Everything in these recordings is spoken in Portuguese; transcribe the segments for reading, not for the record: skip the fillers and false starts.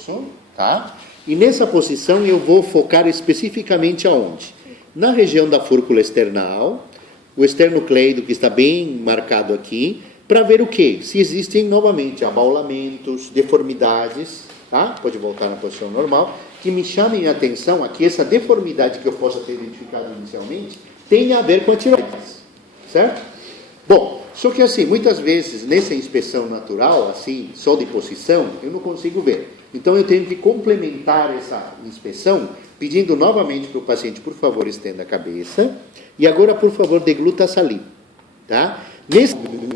pescoço, tá? E nessa posição eu vou focar especificamente aonde? Na região da fúrcula external, o esternocleido que está bem marcado aqui, para ver o quê? Se existem novamente abaulamentos, deformidades, tá? Pode voltar na posição normal, que me chamem a atenção aqui, essa deformidade que eu possa ter identificado inicialmente, tem a ver com a tireoide, certo? Bom, só que assim, muitas vezes, nessa inspeção natural, assim, só de posição, eu não consigo ver. Então, eu tenho que complementar essa inspeção, pedindo novamente para o paciente, por favor, estenda a cabeça, e agora, por favor, degluta a saliva, tá?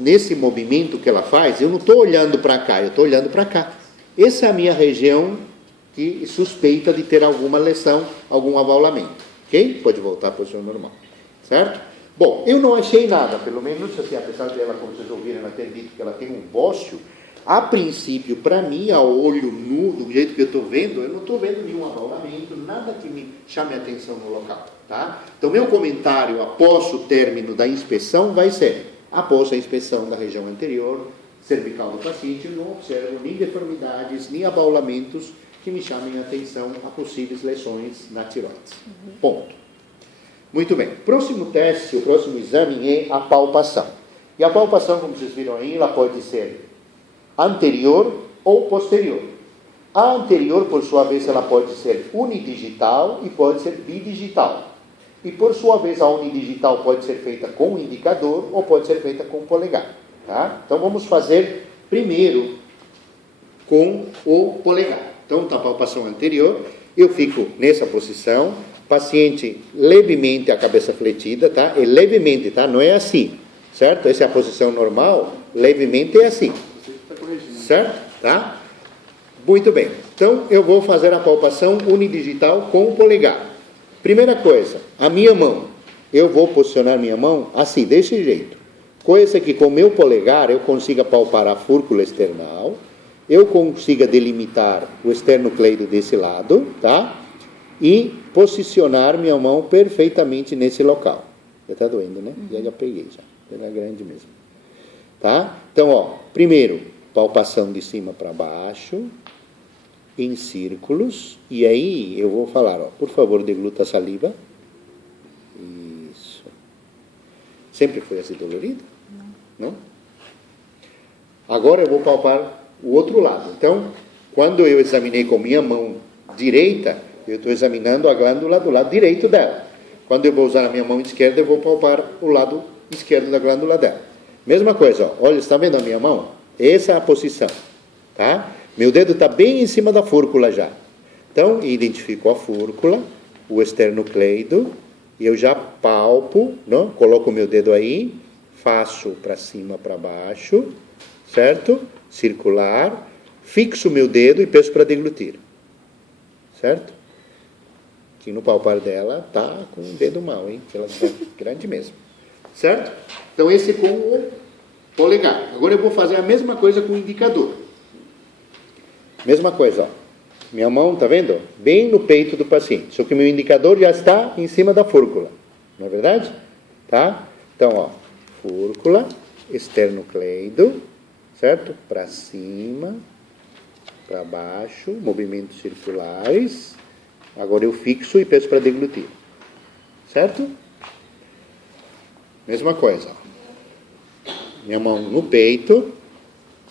Nesse movimento que ela faz, eu não estou olhando para cá, eu estou olhando para cá. Essa é a minha região que suspeita de ter alguma lesão, algum abaulamento, ok? Pode voltar à posição normal, certo? Bom, eu não achei nada, pelo menos assim, apesar dela, como vocês ouviram, ela ter dito que ela tem um bócio, a princípio, para mim, a olho nu, do jeito que eu estou vendo, eu não estou vendo nenhum abaulamento, nada que me chame a atenção no local, tá? Então, meu comentário após o término da inspeção vai ser, após a inspeção da região anterior, cervical do paciente, eu não observo nem deformidades, nem abaulamentos que me chamem a atenção a possíveis lesões na tireoide. Ponto. Muito bem. Próximo teste, o próximo exame é a palpação. E a palpação, como vocês viram aí, ela pode ser anterior ou posterior. A anterior, por sua vez, ela pode ser unidigital e pode ser bidigital. E, por sua vez, a unidigital pode ser feita com o indicador ou pode ser feita com o polegar. Tá? Então, vamos fazer primeiro com o polegar. Então, a palpação anterior, eu fico nessa posição, paciente levemente a cabeça fletida, tá? É levemente, tá? Não é assim, certo? Essa é a posição normal, levemente é assim, certo? Tá? Muito bem. Então, eu vou fazer a palpação unidigital com o polegar. Primeira coisa, a minha mão. Eu vou posicionar minha mão assim, desse jeito. Coisa que com o meu polegar eu consiga palpar a fúrcula external, eu consiga delimitar o esternocleido desse lado, tá? E posicionar minha mão perfeitamente nesse local. Já está doendo, né? Já peguei, já. Era grande mesmo. Tá? Então, ó, primeiro, palpação de cima para baixo, em círculos, e aí eu vou falar, ó, por favor, degluta a saliva. Isso. Sempre foi assim dolorido? Não? Agora eu vou palpar o outro lado. Então, quando eu examinei com minha mão direita, eu estou examinando a glândula do lado direito dela. Quando eu vou usar a minha mão esquerda, eu vou palpar o lado esquerdo da glândula dela. Mesma coisa, ó. Olha, está vendo a minha mão? Essa é a posição, tá? Meu dedo está bem em cima da fúrcula já. Então, identifico a fúrcula, o esternocleido, e eu já palpo, não? Coloco o meu dedo aí, faço para cima, para baixo, certo? Circular, fixo o meu dedo e peço para deglutir, certo? Aqui no palpar dela tá com o dedo mal, hein? Ela está grande mesmo, certo? Então esse é com o polegar. Agora eu vou fazer a mesma coisa com o indicador. Mesma coisa, ó. Minha mão, tá vendo? Bem no peito do paciente. Só que meu indicador já está em cima da fúrcula. Não é verdade? Tá? Então, ó, fúrcula, esternocleido, certo? Para cima, para baixo, movimentos circulares. Agora eu fixo e peço para deglutir. Certo? Mesma coisa, ó. Minha mão no peito,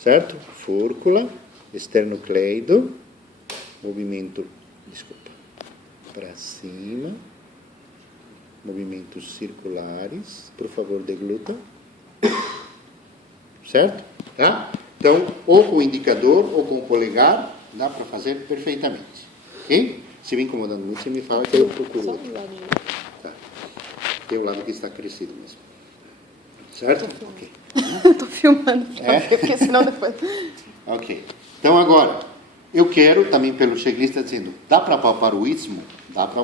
certo? Fúrcula, esternocleido, movimento, desculpa, para cima, movimentos circulares, por favor, degluta, certo? Tá? Então, ou com o indicador ou com o polegar, dá para fazer perfeitamente, ok? Se me incomodando muito, você me fala que eu procuro outro. Tá. Tem o lado que está crescido mesmo, certo? Ok. Estou filmando, porque senão depois... Ok. Então, agora, eu quero, também pelo checklist, dizendo, dá para palpar o istmo? Dá para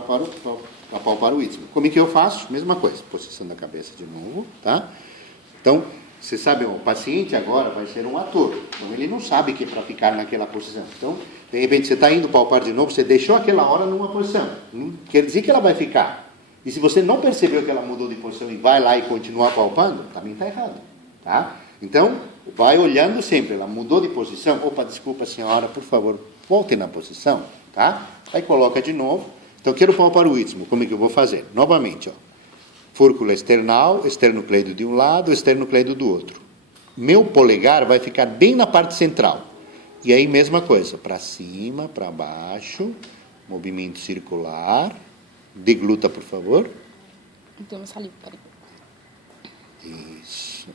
palpar o istmo. Como é que eu faço? Mesma coisa, posição da cabeça de novo, tá? Então, você sabe, o paciente agora vai ser um ator. Então, ele não sabe que é para ficar naquela posição. Então, de repente, você está indo palpar de novo, você deixou aquela hora numa posição. Não quer dizer que ela vai ficar. E se você não percebeu que ela mudou de posição e vai lá e continua palpando, também está errado, tá? Então, vai olhando sempre, ela mudou de posição. Opa, desculpa senhora, por favor, Volte na posição, tá? Aí coloca de novo. Então, quero palpar o istmo. Como é que eu vou fazer? Novamente, ó. Fúrcula external, esternocleido de um lado, esternocleido do outro. Meu polegar vai ficar bem na parte central. E aí, mesma coisa. Para cima, para baixo. Movimento circular. Degluta, por favor. Tem uma saliva, peraí. Isso.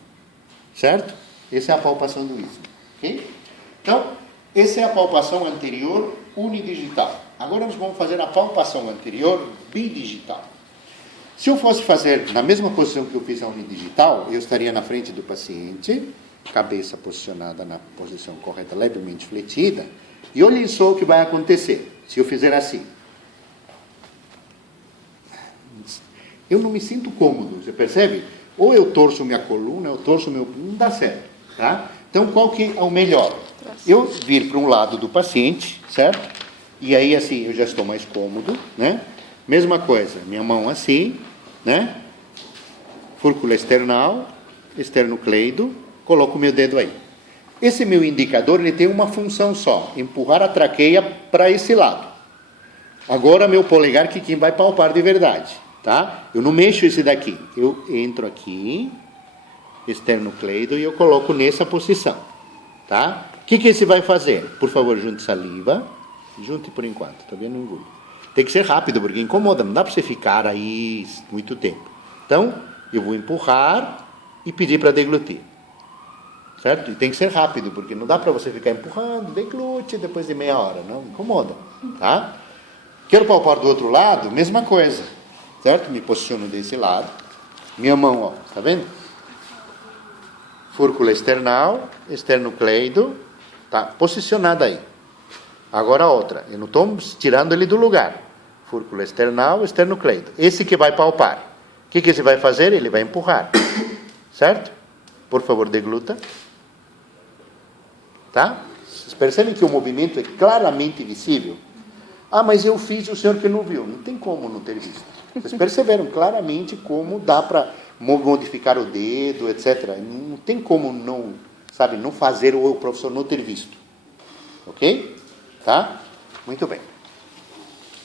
Certo? Essa é a palpação do istmo. Ok? Então, essa é a palpação anterior unidigital. Agora nós vamos fazer a palpação anterior bidigital. Se eu fosse fazer na mesma posição que eu fiz a unidigital, eu estaria na frente do paciente, cabeça posicionada na posição correta, levemente fletida, e olhem só o que vai acontecer se eu fizer assim. Eu não me sinto cômodo, você percebe? Ou eu torço minha coluna, eu torço meu... Não dá certo, tá? Então, qual que é o melhor? Eu vir para um lado do paciente, certo? E aí, assim, eu já estou mais cômodo, né? Mesma coisa, minha mão assim, né? Fúrcula external, esternocleido, coloco o meu dedo aí. Esse meu indicador, ele tem uma função só, empurrar a traqueia para esse lado. Agora, meu polegar que quem vai palpar de verdade, tá? Eu não mexo esse daqui, eu entro aqui, esternocleido, e eu coloco nessa posição, tá? O que esse vai fazer? Por favor, junte saliva. Junte por enquanto, tá vendo? Engulho. Tem que ser rápido, porque incomoda, não dá para você ficar aí muito tempo. Então, eu vou empurrar e pedir para deglutir. Certo? E tem que ser rápido, porque não dá para você ficar empurrando, deglute, depois de meia hora, não, incomoda. Tá? Quero palpar do outro lado, mesma coisa. Certo? Me posiciono desse lado. Minha mão, ó, tá vendo? Fúrcula external, esternocleido, tá? Posicionada aí. Agora a outra, eu não estou tirando ele do lugar. Fúrcula external, esternocleido. Esse que vai palpar. O que esse vai fazer? Ele vai empurrar. Certo? Por favor, degluta. Tá? Vocês percebem que o movimento é claramente visível? Ah, mas eu fiz, o senhor que não viu. Não tem como não ter visto. Vocês perceberam claramente como dá para modificar o dedo, etc. Não tem como não, sabe, não fazer ou o professor não ter visto. Ok? Tá? Muito bem.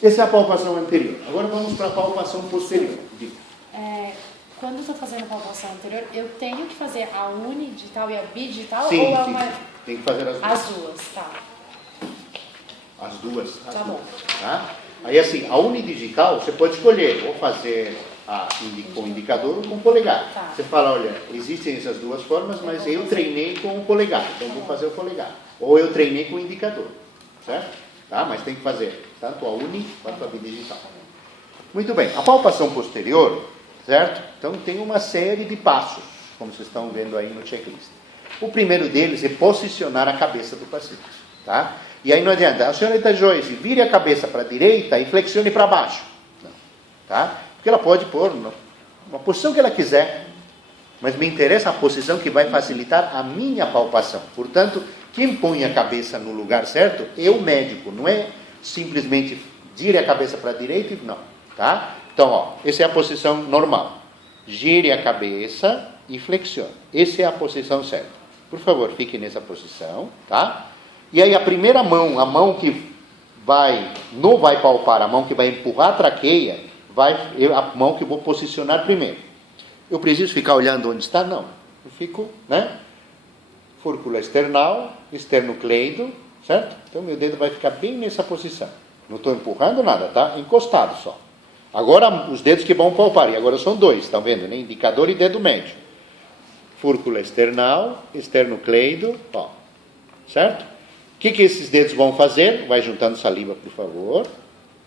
Essa é a palpação anterior. Agora vamos para a palpação posterior. Quando eu estou fazendo a palpação anterior, eu tenho que fazer a unidigital e a bidigital? Sim, ou sim, uma... sim. Tem que fazer as duas. As duas, tá. As duas. Tá bom. Tá? Aí assim, a unidigital, você pode escolher ou fazer com o indicador ou com o polegar. Tá. Você fala, olha, existem essas duas formas, mas eu treinei com o polegar, então vou fazer o polegar. Ou eu treinei com o indicador. Certo? Tá? Mas tem que fazer tanto a uni quanto a bidigital. Muito bem. A palpação posterior, certo? Então tem uma série de passos, como vocês estão vendo aí no checklist. O primeiro deles é posicionar a cabeça do paciente. Tá? E aí não adianta, a senhorita Joyce, vire a cabeça para a direita e flexione para baixo. Não. Tá? Porque ela pode pôr uma posição que ela quiser, mas me interessa a posição que vai facilitar a minha palpação. Portanto, quem põe a cabeça no lugar certo é o médico, não é simplesmente gire a cabeça para a direita e não, tá? Então, ó, essa é a posição normal. Gire a cabeça e flexione. Essa é a posição certa. Por favor, fique nessa posição, tá? E aí a primeira mão, a mão que não vai palpar, a mão que vai empurrar a traqueia, a mão que eu vou posicionar primeiro. Eu preciso ficar olhando onde está? Não. Eu fico, né? Fúrcula external, esternocleido, certo? Então, meu dedo vai ficar bem nessa posição. Não estou empurrando nada, tá? Encostado só. Agora, os dedos que vão palpar, e agora são dois, estão vendo, né? Indicador e dedo médio. Fúrcula external, esternocleido, ó. Certo? O que esses dedos vão fazer? Vai juntando saliva, por favor,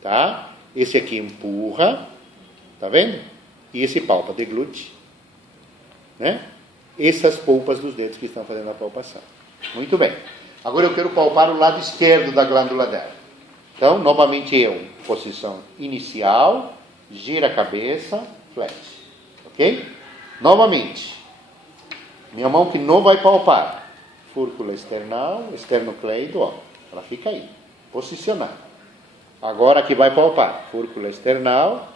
tá? Esse aqui empurra, tá vendo? E esse palpa, deglute, né? Essas polpas dos dedos que estão fazendo a palpação. Muito bem. Agora eu quero palpar o lado esquerdo da glândula dela. Então, novamente eu, posição inicial, gira a cabeça, flex. Ok? Novamente. Minha mão que não vai palpar. Fúrcula external, esternocleido, ó. Ela fica aí, posicionada. Agora que vai palpar. Fúrcula external,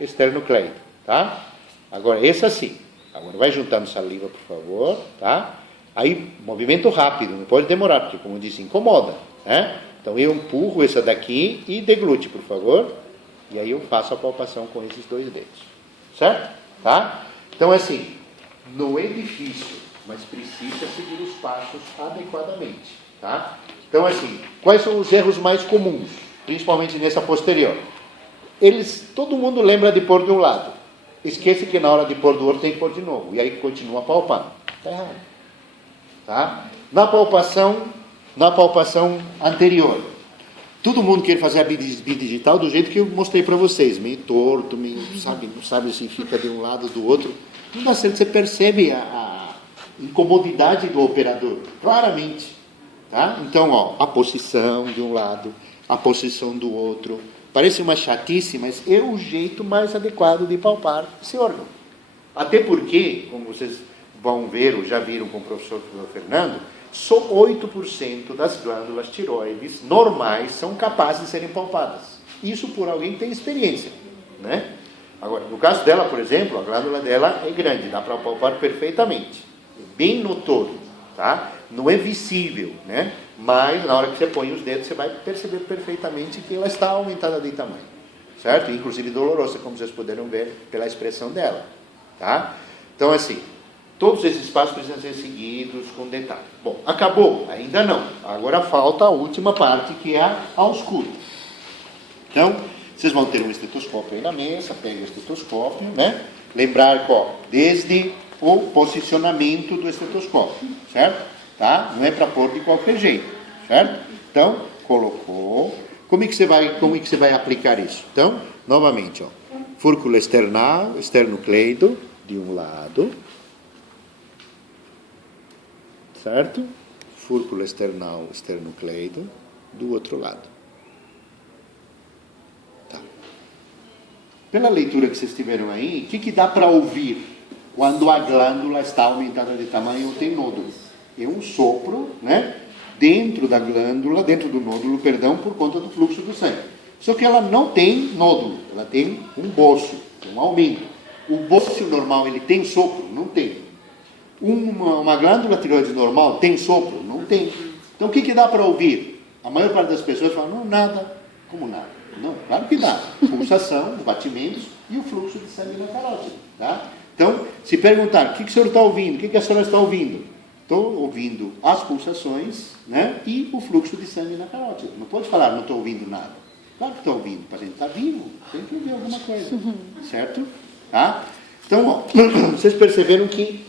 esternocleido, tá? Agora, esse assim. Agora vai juntando saliva, por favor, tá? Aí, movimento rápido, não pode demorar, porque, como eu disse, incomoda, né? Então eu empurro essa daqui e deglute, por favor. E aí eu faço a palpação com esses dois dedos. Certo? Tá? Então assim, não é difícil, mas precisa seguir os passos adequadamente. Tá? Então assim, quais são os erros mais comuns? Principalmente nessa posterior. Todo mundo lembra de pôr de um lado. Esquece que na hora de pôr do outro tem que pôr de novo. E aí continua palpando. Está errado. Tá? Na palpação anterior, todo mundo quer fazer a bidigital do jeito que eu mostrei para vocês, meio torto, meio, não sabe se fica de um lado ou do outro. Não dá certo, você percebe a incomodidade do operador, claramente. Tá? Então, ó, a posição de um lado, a posição do outro. Parece uma chatice, mas é o jeito mais adequado de palpar esse órgão. Até porque, como vocês vão ver, ou já viram com o professor Fernando, só 8% das glândulas tireoides normais são capazes de serem palpadas. Isso por alguém que tem experiência. Né? Agora, no caso dela, por exemplo, a glândula dela é grande, dá para palpar perfeitamente. É bem notório. Tá? Não é visível, né? Mas na hora que você põe os dedos, você vai perceber perfeitamente que ela está aumentada de tamanho. Certo? Inclusive dolorosa, como vocês puderam ver pela expressão dela. Tá? Então, assim, todos esses passos precisam ser seguidos com detalhe. Bom, acabou? Ainda não. Agora falta a última parte, que é a ausculta. Então, vocês vão ter um estetoscópio aí na mesa, pega o estetoscópio, né? Lembrar, desde o posicionamento do estetoscópio, certo? Tá? Não é para pôr de qualquer jeito, certo? Então, colocou. Como é que você vai aplicar isso? Então, novamente, ó, fúrcula external, esternocleido, de um lado, certo? Fúrcula external, esternocleido, do outro lado. Tá. Pela leitura que vocês tiveram aí, o que dá para ouvir quando a glândula está aumentada de tamanho ou tem nódulo? É um sopro, né? Dentro da glândula, dentro do nódulo, perdão, por conta do fluxo do sangue. Só que ela não tem nódulo, ela tem um bócio, um aumento. O bócio normal, ele tem sopro? Não tem. Uma glândula tireoide normal tem sopro? Não tem. Então o que dá para ouvir? A maior parte das pessoas fala, não, nada. Como nada? Não, claro que dá. Pulsação, batimentos e o fluxo de sangue na carótida. Tá? Então, se perguntar, o que o senhor está ouvindo? O que a senhora está ouvindo? Estou ouvindo as pulsações, né, e o fluxo de sangue na carótida. Não pode falar, não estou ouvindo nada. Claro que estou ouvindo, para a gente estar vivo, tem que ouvir alguma coisa, certo? Tá? Então, ó, vocês perceberam que,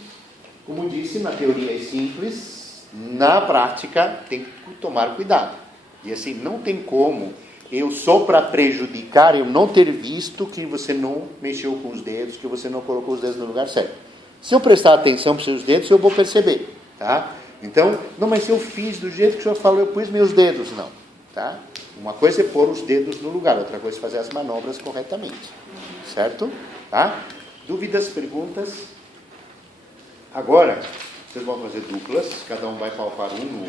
como disse, na teoria é simples, na prática tem que tomar cuidado. E assim, não tem como, eu só para prejudicar, eu não ter visto que você não mexeu com os dedos, que você não colocou os dedos no lugar certo. Se eu prestar atenção para os seus dedos, eu vou perceber. Tá? Então, não, mas se eu fiz do jeito que o senhor falou, eu pus meus dedos, não. Tá? Uma coisa é pôr os dedos no lugar, outra coisa é fazer as manobras corretamente. Certo? Tá? Dúvidas, perguntas? Agora, vocês vão fazer duplas, cada um vai palpar um no